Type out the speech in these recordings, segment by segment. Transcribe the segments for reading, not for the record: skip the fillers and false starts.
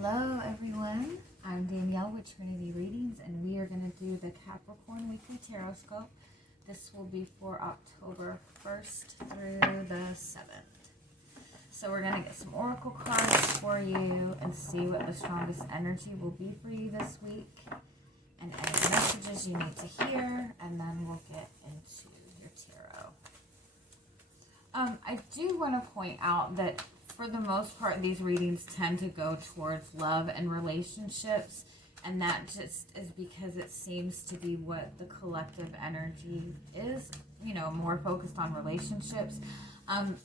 Hello everyone, I'm Danielle with Trinity Readings, and we are going to do the Capricorn Weekly Tarotscope. This will be for October 1st through the 7th. So we're going to get some oracle cards for you and see what the strongest energy will be for you this week and any messages you need to hear, and then we'll get into your tarot. I do want to point out that for the most part, these readings tend to go towards love and relationships, and that just is because it seems to be what the collective energy is, more focused on relationships.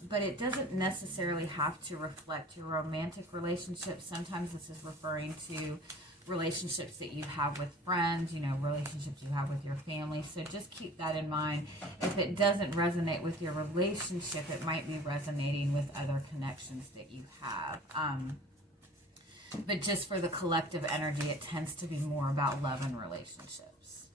But it doesn't necessarily have to reflect your romantic relationships. Sometimes this is referring to relationships that you have with friends, relationships you have with your family. So just keep that in mind. If it doesn't resonate with your relationship, it might be resonating with other connections that you have. But just for the collective energy, it tends to be more about love and relationships.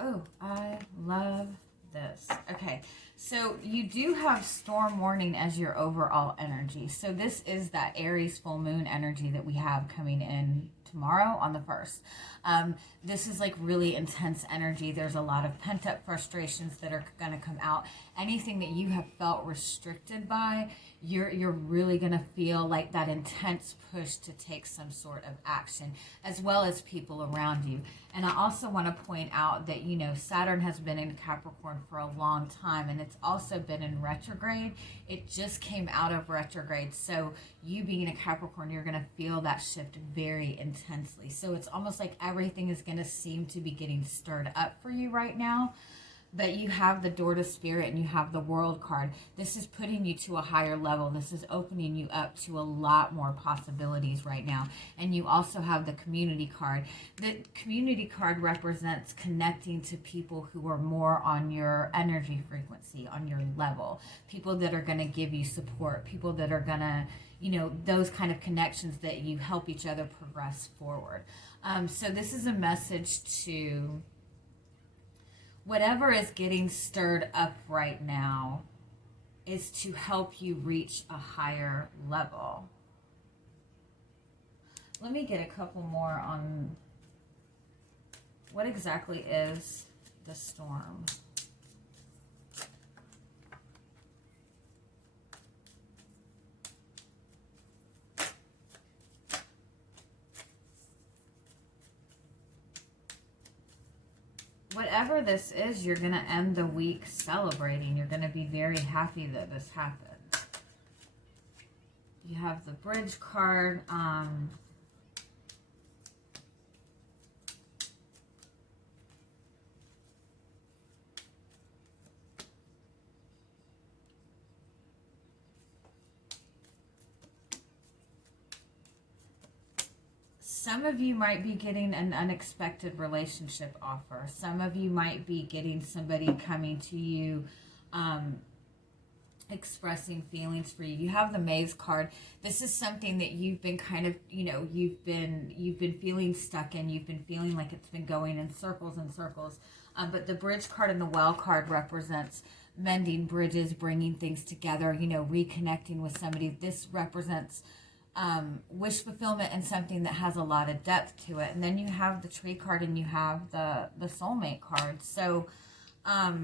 Oh, I love this. Okay, so you do have storm warning as your overall energy. So this is that Aries full moon energy that we have coming in tomorrow on the 1st. This is like really intense energy. There's a lot of pent-up frustrations that are going to come out. Anything that you have felt restricted by, you're really going to feel like that intense push to take some sort of action, as well as people around you. And I also want to point out that, Saturn has been in Capricorn for a long time, and it's also been in retrograde. It just came out of retrograde. So you being a Capricorn, you're going to feel that shift very intensely. So it's almost like everything is going to seem to be getting stirred up for you right now. But you have the door to spirit and you have the world card. This is putting you to a higher level. This is opening you up to a lot more possibilities right now. And you also have the community card. The community card represents connecting to people who are more on your energy frequency, on your level. People that are going to give you support. People that are going to, those kind of connections that you help each other progress forward. So this is a message to whatever is getting stirred up right now is to help you reach a higher level. Let me get a couple more on what exactly is the storm. Whatever this is, you're going to end the week celebrating. You're going to be very happy that this happened. You have the bridge card. Some of you might be getting an unexpected relationship offer. Some of you might be getting somebody coming to you, expressing feelings for you. You have the Maze card. This is something that you've been kind of, you've been feeling stuck in. You've been feeling like it's been going in circles and circles. But the Bridge card and the Well card represents mending bridges, bringing things together, reconnecting with somebody. This represents wish fulfillment and something that has a lot of depth to it. And then you have the Tree card and you have the Soulmate card. So I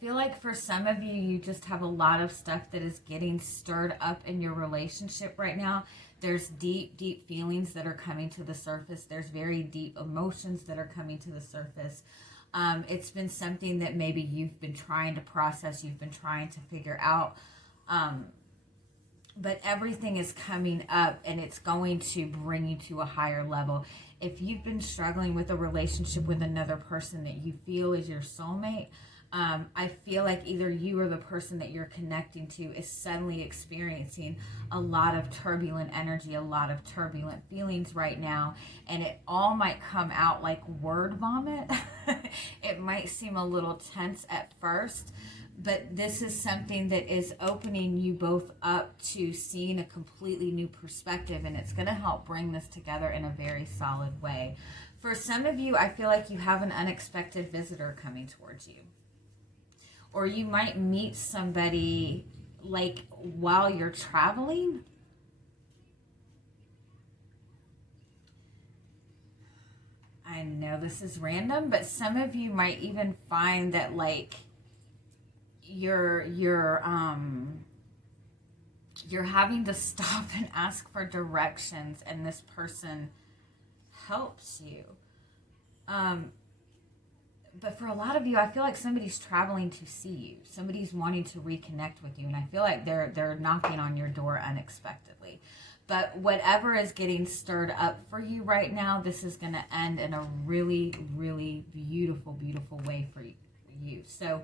feel like for some of you, you just have a lot of stuff that is getting stirred up in your relationship right now. There's deep, deep feelings that are coming to the surface. There's very deep emotions that are coming to the surface. It's been something that maybe you've been trying to process, you've been trying to figure out, but everything is coming up and it's going to bring you to a higher level. If you've been struggling with a relationship with another person that you feel is your soulmate, I feel like either you or the person that you're connecting to is suddenly experiencing a lot of turbulent energy, a lot of turbulent feelings right now, and it all might come out like word vomit. It might seem a little tense at first, but this is something that is opening you both up to seeing a completely new perspective, and it's going to help bring this together in a very solid way. For some of you, I feel like you have an unexpected visitor coming towards you. Or you might meet somebody like while you're traveling. I know this is random, but some of you might even find that like you're having to stop and ask for directions, and this person helps you. But for a lot of you, I feel like somebody's traveling to see you. Somebody's wanting to reconnect with you, and I feel like they're knocking on your door unexpectedly. But whatever is getting stirred up for you right now, this is going to end in a really, really beautiful, beautiful way for you. So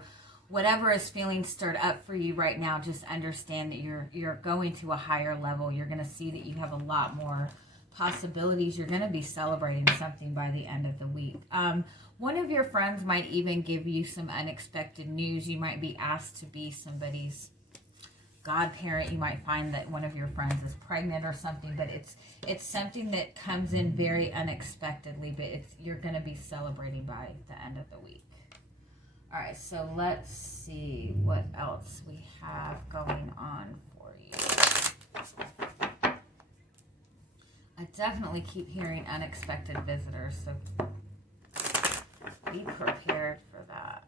whatever is feeling stirred up for you right now, just understand that you're going to a higher level. You're going to see that you have a lot more possibilities. You're going to be celebrating something by the end of the week. One of your friends might even give you some unexpected news. You might be asked to be somebody's godparent. You might find that one of your friends is pregnant or something, but it's something that comes in very unexpectedly, but you're going to be celebrating by the end of the week. All right, so let's see what else we have going on for you. I definitely keep hearing unexpected visitors, so be prepared for that.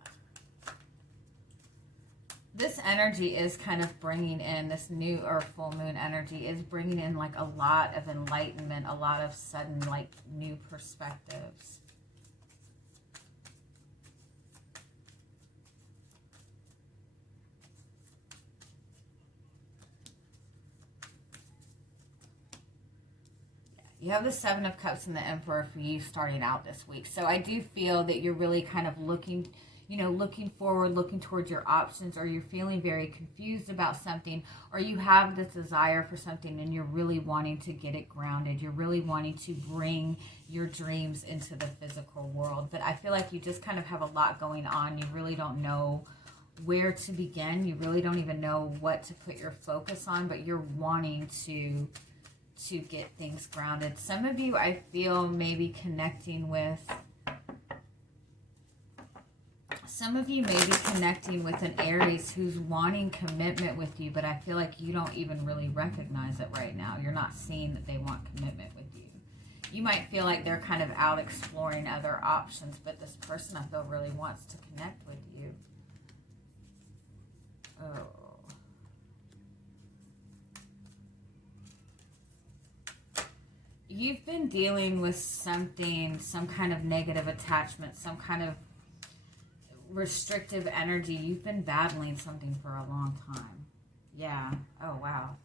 This energy is kind of bringing in, this new or full moon energy is bringing in like a lot of enlightenment, a lot of sudden like new perspectives. You have the Seven of Cups and the Emperor for you starting out this week. So I do feel that you're really kind of looking forward, looking towards your options, or you're feeling very confused about something, or you have this desire for something and you're really wanting to get it grounded. You're really wanting to bring your dreams into the physical world. But I feel like you just kind of have a lot going on. You really don't know where to begin. You really don't even know what to put your focus on, but you're wanting to get things grounded. Some of you, I feel, maybe connecting with an Aries who's wanting commitment with you, but I feel like you don't even really recognize it right now. You're not seeing that they want commitment with you. You might feel like they're kind of out exploring other options, but this person, I feel, really wants to connect with you. Oh. You've been dealing with something, some kind of negative attachment, some kind of restrictive energy. You've been battling something for a long time. Yeah. Oh, wow.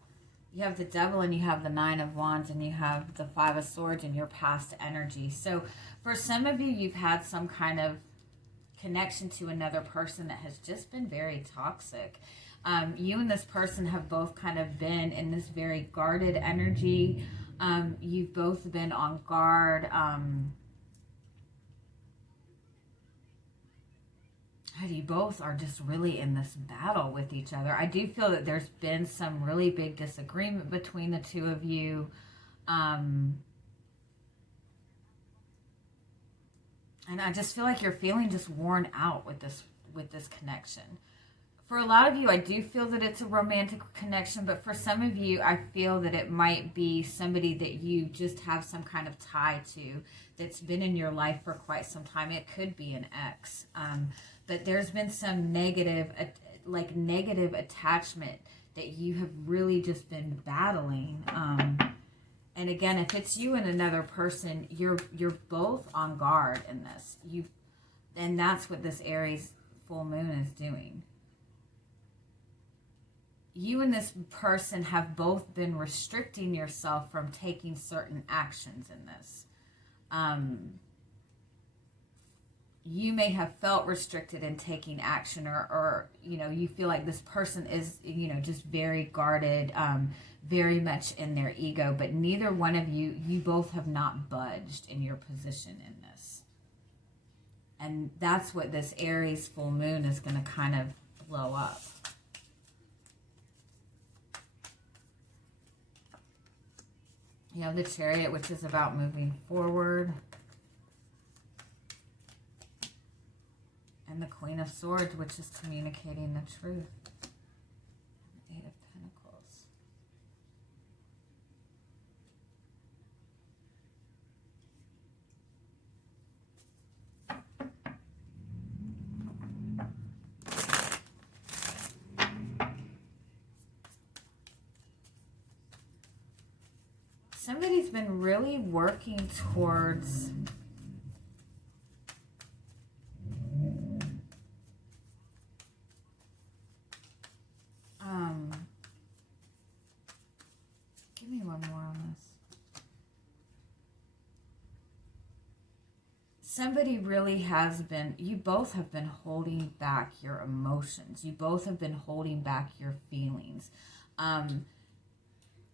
You have the Devil and you have the Nine of Wands and you have the Five of Swords in your past energy. So for some of you, you've had some kind of connection to another person that has just been very toxic. You and this person have both kind of been in this very guarded energy. You've both been on guard. You both are just really in this battle with each other. I do feel that there's been some really big disagreement between the two of you. And I just feel like you're feeling just worn out with this connection. For a lot of you, I do feel that it's a romantic connection, but for some of you, I feel that it might be somebody that you just have some kind of tie to that's been in your life for quite some time. It could be an ex, but there's been some negative attachment that you have really just been battling. And again, if it's you and another person, you're both on guard in this. And that's what this Aries full moon is doing. You and this person have both been restricting yourself from taking certain actions in this. You may have felt restricted in taking action, or you feel like this person is, just very guarded, very much in their ego, but neither one of you both have not budged in your position in this. And that's what this Aries full moon is going to kind of blow up. You have the Chariot, which is about moving forward. And the Queen of Swords, which is communicating the truth. Eight of Pentacles. Somebody's been really working towards give me one more on this. Somebody really has been, you both have been holding back your emotions. You both have been holding back your feelings.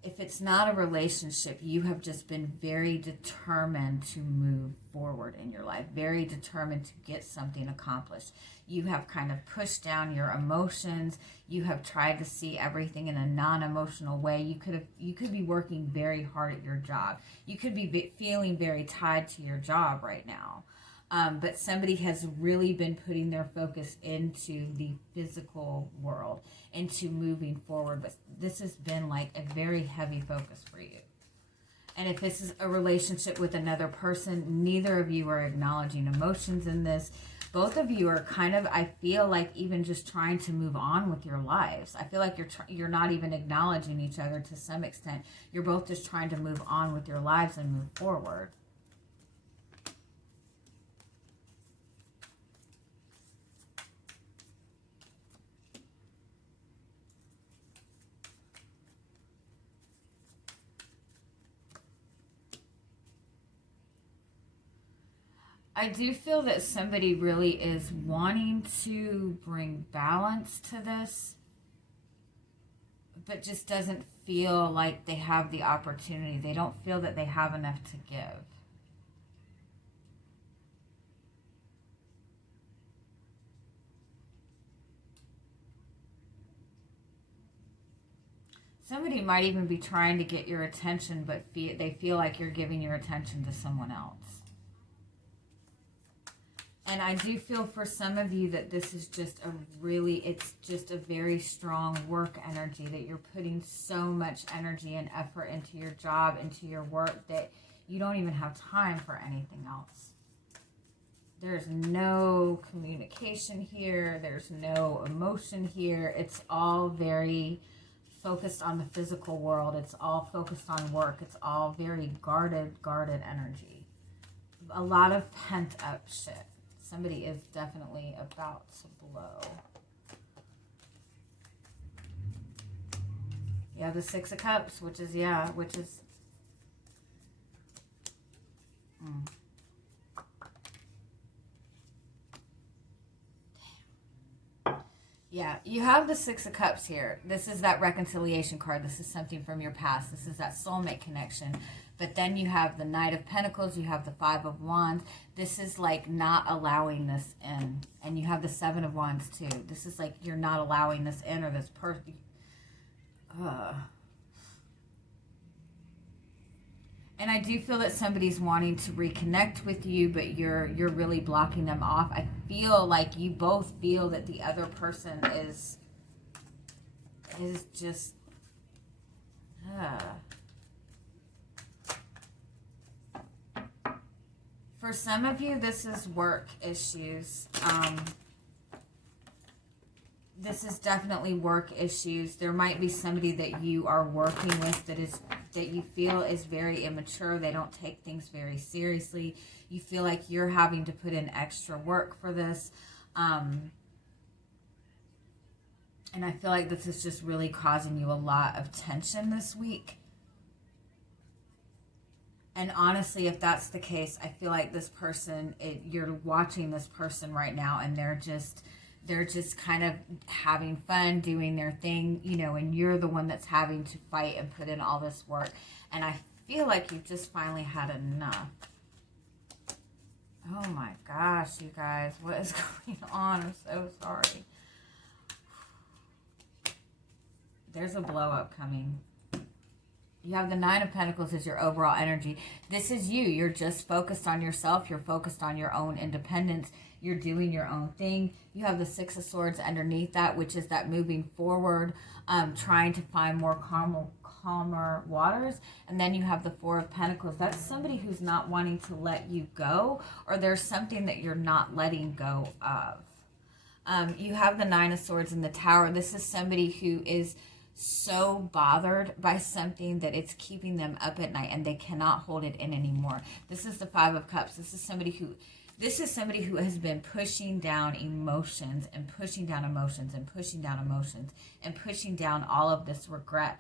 If it's not a relationship, you have just been very determined to move forward in your life, very determined to get something accomplished. You have kind of pushed down your emotions. You have tried to see everything in a non-emotional way. You could be working very hard at your job. You could be feeling very tied to your job right now. But somebody has really been putting their focus into the physical world, into moving forward. But this has been like a very heavy focus for you. And if this is a relationship with another person, neither of you are acknowledging emotions in this. Both of you are kind of, I feel like, even just trying to move on with your lives. I feel like you're not even acknowledging each other to some extent. You're both just trying to move on with your lives and move forward. I do feel that somebody really is wanting to bring balance to this, but just doesn't feel like they have the opportunity. They don't feel that they have enough to give. Somebody might even be trying to get your attention, but they feel like you're giving your attention to someone else. And I do feel for some of you that this is just it's just a very strong work energy, that you're putting so much energy and effort into your job, into your work, that you don't even have time for anything else. There's no communication here. There's no emotion here. It's all very focused on the physical world. It's all focused on work. It's all very guarded energy. A lot of pent up shit. Somebody is definitely about to blow. Yeah, the Six of Cups, which is. Yeah, you have the Six of Cups here. This is that reconciliation card. This is something from your past. This is that soulmate connection. But then you have the Knight of Pentacles. You have the Five of Wands. This is like not allowing this in. And you have the Seven of Wands too. This is like you're not allowing this in, or this person. And I do feel that somebody's wanting to reconnect with you, but you're really blocking them off. I feel like you both feel that the other person is just For some of you, this is work issues. This is definitely work issues. There might be somebody that you are working with that you feel is very immature. They don't take things very seriously. You feel like you're having to put in extra work for this. And I feel like this is just really causing you a lot of tension this week. And honestly, if that's the case, I feel like this person, you're watching this person right now, and they're just kind of having fun, doing their thing, and you're the one that's having to fight and put in all this work. And I feel like you've just finally had enough. Oh my gosh, you guys, what is going on? I'm so sorry. There's a blow up coming. You have the Nine of Pentacles as your overall energy. This is you. You're just focused on yourself. You're focused on your own independence. You're doing your own thing. You have the Six of Swords underneath that, which is that moving forward, trying to find more calmer waters. And then you have the Four of Pentacles. That's somebody who's not wanting to let you go, or there's something that you're not letting go of. You have the Nine of Swords in the Tower. This is somebody who is so bothered by something that it's keeping them up at night and they cannot hold it in anymore. This is the Five of Cups. This is somebody who has been pushing down emotions and pushing down emotions and pushing down emotions and pushing down all of this regret.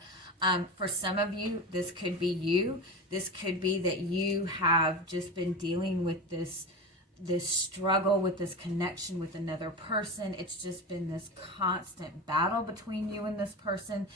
For some of you, this could be you. This could be that you have just been dealing with this struggle with this connection with another person. It's just been this constant battle between you and this person.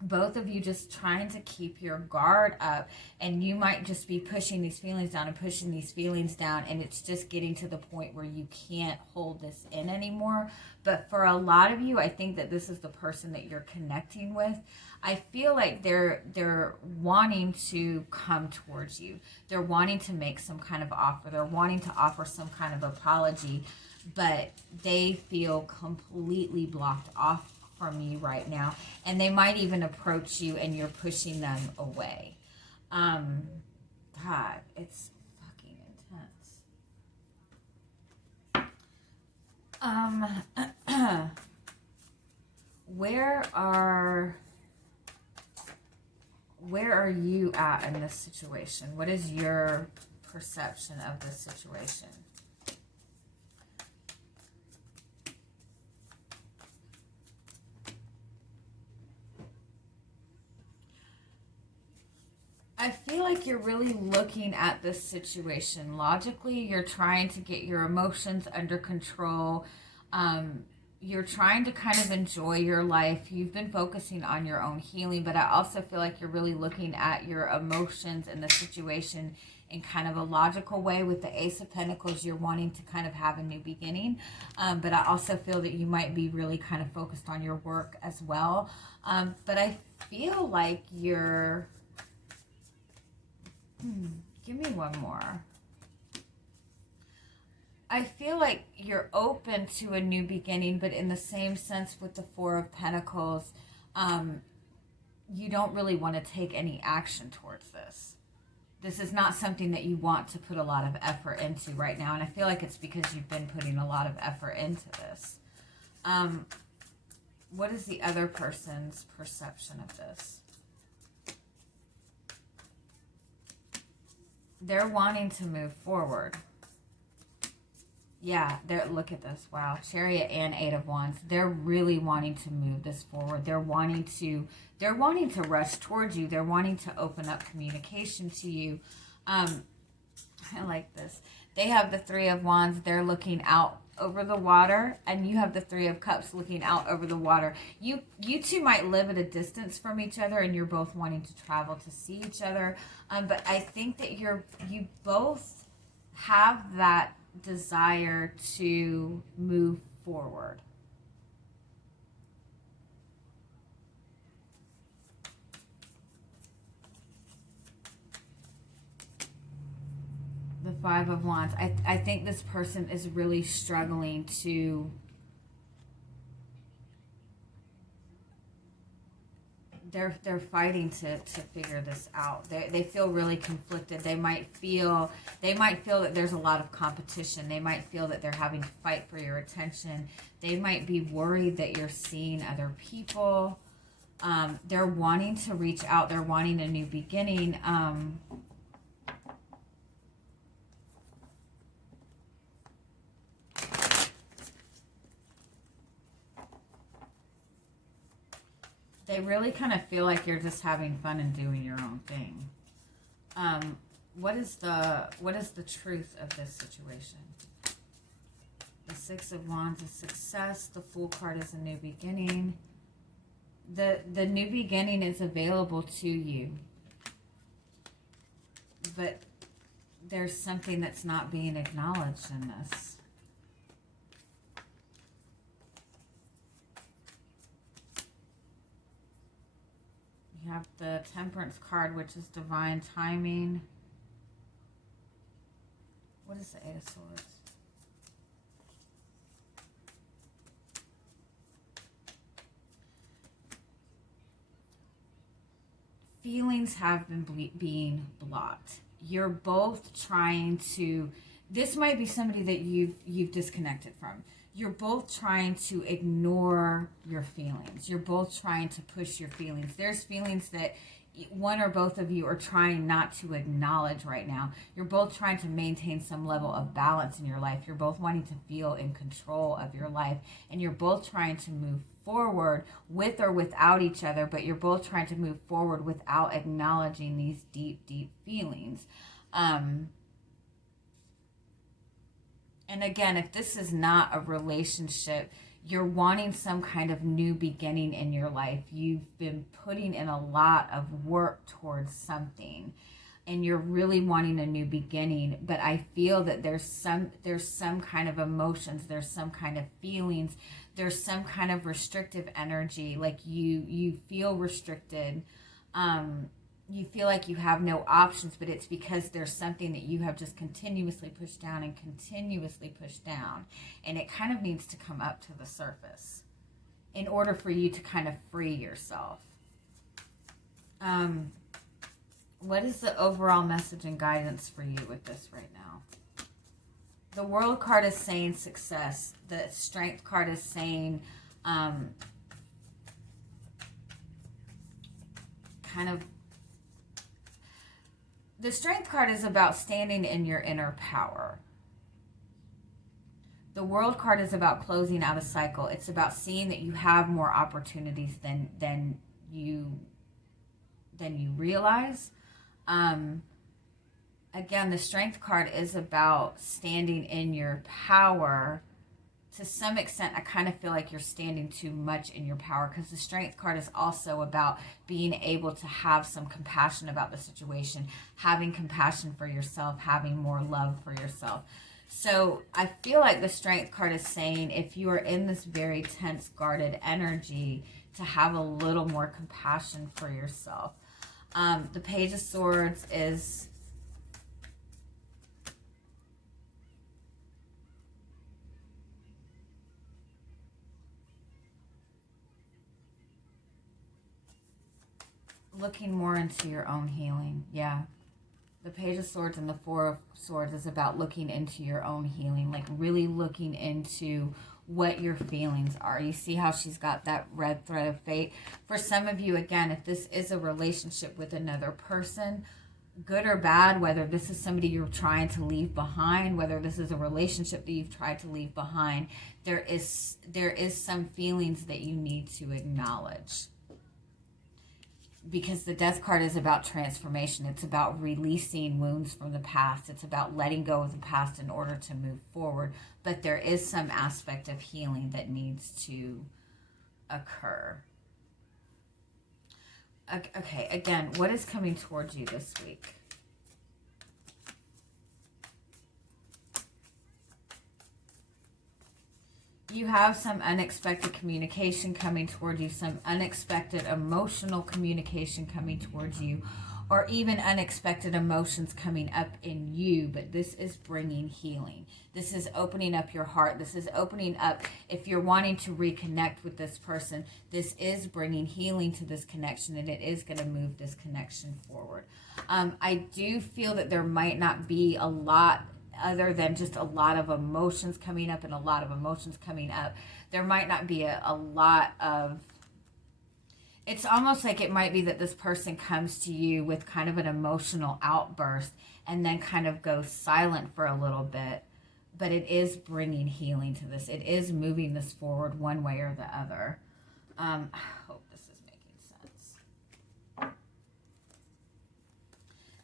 Both of you just trying to keep your guard up, and you might just be pushing these feelings down and pushing these feelings down, and it's just getting to the point where you can't hold this in anymore. But for a lot of you, I think that this is the person that you're connecting with. I feel like they're wanting to come towards you. They're wanting to make some kind of offer. They're wanting to offer some kind of apology, but they feel completely blocked off from you right now, and they might even approach you and you're pushing them away. God, it's fucking intense. Where are you at in this situation? What is your perception of this situation? I feel like you're really looking at this situation logically. You're trying to get your emotions under control. You're trying to kind of enjoy your life. You've been focusing on your own healing, but I also feel like you're really looking at your emotions and the situation in kind of a logical way. With the Ace of Pentacles, you're wanting to kind of have a new beginning. But I also feel that you might be really kind of focused on your work as well. But I feel like you're... give me one more. I feel like you're open to a new beginning, but in the same sense with the Four of Pentacles, you don't really want to take any action towards this. This is not something that you want to put a lot of effort into right now, and I feel like it's because you've been putting a lot of effort into this. What is the other person's perception of this? They're wanting to move forward. Yeah, look at this. Wow, Chariot and Eight of Wands. They're really wanting to move this forward. They're wanting to rush towards you. They're wanting to open up communication to you. I like this. They have the Three of Wands. They're looking out over the water, and you have the Three of Cups looking out over the water. You two might live at a distance from each other, and you're both wanting to travel to see each other. But I think that you both have that desire to move forward. The Five of Wands. I think this person is really struggling to... They're fighting to figure this out. They feel really conflicted. They might feel that there's a lot of competition. They might feel that they're having to fight for your attention. They might be worried that you're seeing other people. They're wanting to reach out. They're wanting a new beginning. They really kind of feel like you're just having fun and doing your own thing. What is the truth of this situation? The Six of Wands is success. The Fool card is a new beginning. The new beginning is available to you, but there's something that's not being acknowledged in this. We have the Temperance card, which is divine timing. What is the Eight of Swords? Feelings have been being blocked. You're both trying to, this might be somebody that you've disconnected from. You're both trying to ignore your feelings. You're both trying to push your feelings. There's feelings that one or both of you are trying not to acknowledge right now. You're both trying to maintain some level of balance in your life. You're both wanting to feel in control of your life, and you're both trying to move forward with or without each other, but you're both trying to move forward without acknowledging these deep, deep feelings. And again, if this is not a relationship, you're wanting some kind of new beginning in your life. You've been putting in a lot of work towards something, and you're really wanting a new beginning. But I feel that there's some kind of emotions, there's some kind of feelings, there's some kind of restrictive energy. Like you feel restricted. You feel like you have no options, but it's because there's something that you have just continuously pushed down and continuously pushed down. And it kind of needs to come up to the surface in order for you to kind of free yourself. What is the overall message and guidance for you with this right now? The World card is saying success. The Strength card is saying kind of, the Strength card is about standing in your inner power. The World card is about closing out a cycle. It's about seeing that you have more opportunities than you realize. Again, the Strength card is about standing in your power. To some extent, I kind of feel like you're standing too much in your power, because the Strength card is also about being able to have some compassion about the situation, having compassion for yourself, having more love for yourself. So I feel like the Strength card is saying, if you are in this very tense, guarded energy, to have a little more compassion for yourself. The Page of Swords is looking more into your own healing. Yeah. The Page of Swords and the Four of Swords is about looking into your own healing, like really looking into what your feelings are. You see how she's got that red thread of fate? For some of you, again, if this is a relationship with another person, good or bad, whether this is somebody you're trying to leave behind, whether this is a relationship that you've tried to leave behind, there is some feelings that you need to acknowledge. Because the Death card is about transformation. It's about releasing wounds from the past. It's about letting go of the past in order to move forward. But there is some aspect of healing that needs to occur. Okay, again, what is coming towards you this week? You have some unexpected communication coming toward you, some unexpected emotional communication coming towards you, or even unexpected emotions coming up in you, but this is bringing healing. This is opening up your heart. This is opening up, if you're wanting to reconnect with this person, this is bringing healing to this connection, and it is going to move this connection forward. I do feel that there might not be a lot other than just a lot of emotions coming up and a lot of emotions coming up. There might not be a lot of, it's almost like it might be that this person comes to you with kind of an emotional outburst and then kind of goes silent for a little bit, but it is bringing healing to this. It is moving this forward one way or the other. I hope this is making sense.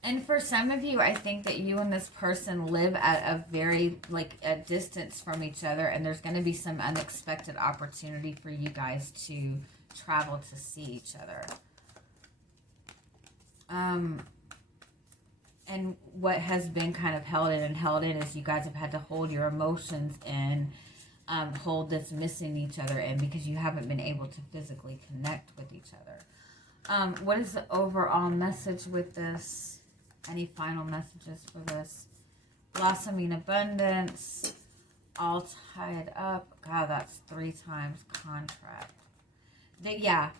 And for some of you, I think that you and this person live at a very, like, a distance from each other, and there's going to be some unexpected opportunity for you guys to travel to see each other. And what has been kind of held in is you guys have had to hold your emotions in, hold this missing each other in, because you haven't been able to physically connect with each other. What is the overall message with this? Any final messages for this? Blossoming abundance, all tied up. God, that's 3 times contract. Yeah,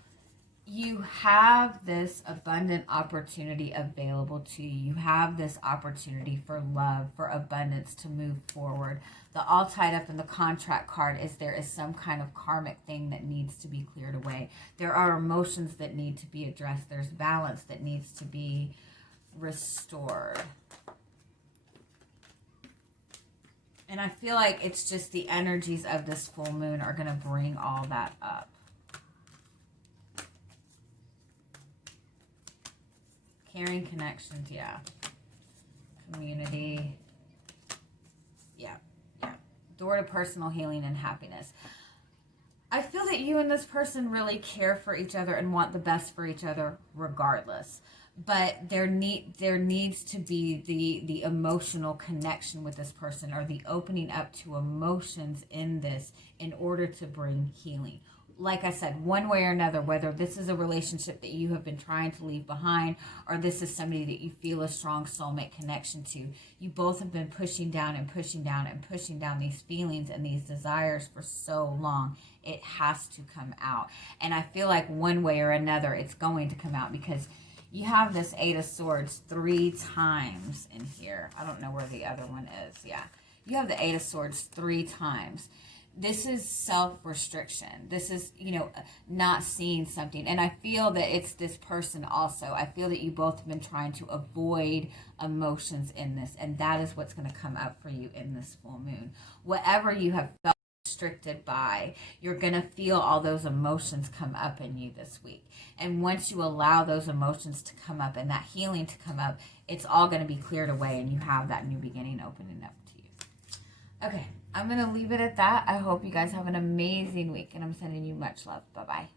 you have this abundant opportunity available to you. You have this opportunity for love, for abundance to move forward. The all tied up in the contract card is there is some kind of karmic thing that needs to be cleared away. There are emotions that need to be addressed. There's balance that needs to be restored. And I feel like it's just the energies of this full moon are going to bring all that up. Caring connections, yeah. Community. Yeah, yeah. Door to personal healing and happiness. I feel that you and this person really care for each other and want the best for each other regardless. But there needs to be the emotional connection with this person, or the opening up to emotions in this in order to bring healing. Like I said, one way or another, whether this is a relationship that you have been trying to leave behind, or this is somebody that you feel a strong soulmate connection to, you both have been pushing down and pushing down and pushing down these feelings and these desires for so long. It has to come out. And I feel like one way or another, it's going to come out, because you have this 8 of Swords 3 times in here. I don't know where the other one is. Yeah. You have the 8 of Swords 3 times. This is self-restriction. This is, not seeing something. And I feel that it's this person also. I feel that you both have been trying to avoid emotions in this. And that is what's going to come up for you in this full moon. Whatever you have felt restricted by, you're going to feel all those emotions come up in you this week. And once you allow those emotions to come up and that healing to come up, it's all going to be cleared away, and you have that new beginning opening up to you. Okay, I'm going to leave it at that. I hope you guys have an amazing week, and I'm sending you much love. Bye-bye.